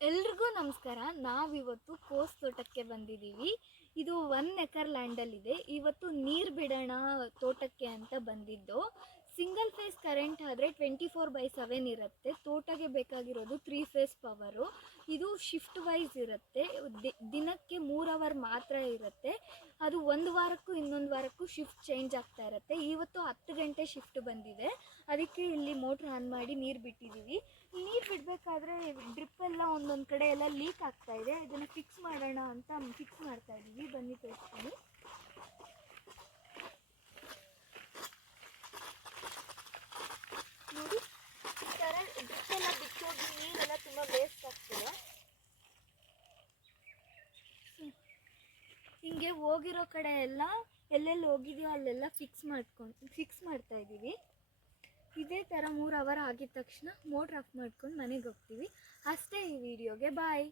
ಎಲ್ರಿಗೂ ನಮಸ್ಕಾರ. ನಾವಿವತ್ತು ಕೋಸ್ ತೋಟಕ್ಕೆ ಬಂದಿದ್ದೀವಿ. ಇದು 1 ಎಕರ್ ಲ್ಯಾಂಡಲ್ಲಿದೆ. ಇವತ್ತು ನೀರು ಬಿಡೋಣ ತೋಟಕ್ಕೆ ಅಂತ ಬಂದಿದ್ದು. ಸಿಂಗಲ್ ಫೇಸ್ ಕರೆಂಟ್ ಆದರೆ 24/7 ಇರುತ್ತೆ. ತೋಟಕ್ಕೆ ಬೇಕಾಗಿರೋದು 3 ಫೇಸ್ ಪವರು. ಇದು ಶಿಫ್ಟ್ ವೈಸ್ ಇರುತ್ತೆ. ದಿನಕ್ಕೆ 3 ಅವರ್ ಮಾತ್ರ ಇರುತ್ತೆ. ಅದು ಒಂದು ವಾರಕ್ಕೂ ಇನ್ನೊಂದು ವಾರಕ್ಕೂ ಶಿಫ್ಟ್ ಚೇಂಜ್ ಆಗ್ತಾ ಇರುತ್ತೆ. ಇವತ್ತು 10 ಗಂಟೆ ಶಿಫ್ಟ್ ಬಂದಿದೆ. ಅದಕ್ಕೆ ಇಲ್ಲಿ ಮೋಟ್ರ್ ಆನ್ ಮಾಡಿ ನೀರು ಬಿಟ್ಟಿದ್ದೀವಿ. ನೀರು ಬಿಡಬೇಕಾದ್ರೆ ಡ್ರಿಪ್ಪೆಲ್ಲ ಒಂದೊಂದು ಕಡೆ ಎಲ್ಲ ಲೀಕ್ ಆಗ್ತಾ ಇದೆ. ಇದನ್ನು ಫಿಕ್ಸ್ ಮಾಡೋಣ ಅಂತ ಫಿಕ್ಸ್ ಮಾಡ್ತಾ ಇದ್ದೀವಿ. ಬನ್ನಿ ತೋರಿಸ್ತೀನಿ. ನೋಡಿ, ಈ ಥರ ಡ್ರಿಪ್ಪೆಲ್ಲ ಬಿಚ್ಚೋಗಿ ನೀರೆಲ್ಲ ತುಂಬ ವೇಸ್ಟ್ ಆಗ್ತದೆ. ಹಿಂಗೆ ಹೋಗಿರೋ ಕಡೆ ಎಲ್ಲ ಎಲ್ಲೆಲ್ಲಿ ಹೋಗಿದೆಯೋ ಅಲ್ಲೆಲ್ಲ ಫಿಕ್ಸ್ ಮಾಡ್ತಾ ಇದ್ದೀವಿ. ಇದೇ ಥರ 3 ಅವರ್ ಆಗಿದ ತಕ್ಷಣ ಮೋಟ್ರ್ ಆಫ್ ಮಾಡ್ಕೊಂಡು ಮನೆಗೆ ಹೋಗ್ತೀವಿ. ಅಷ್ಟೇ ಈ ವಿಡಿಯೋಗೆ. ಬಾಯ್.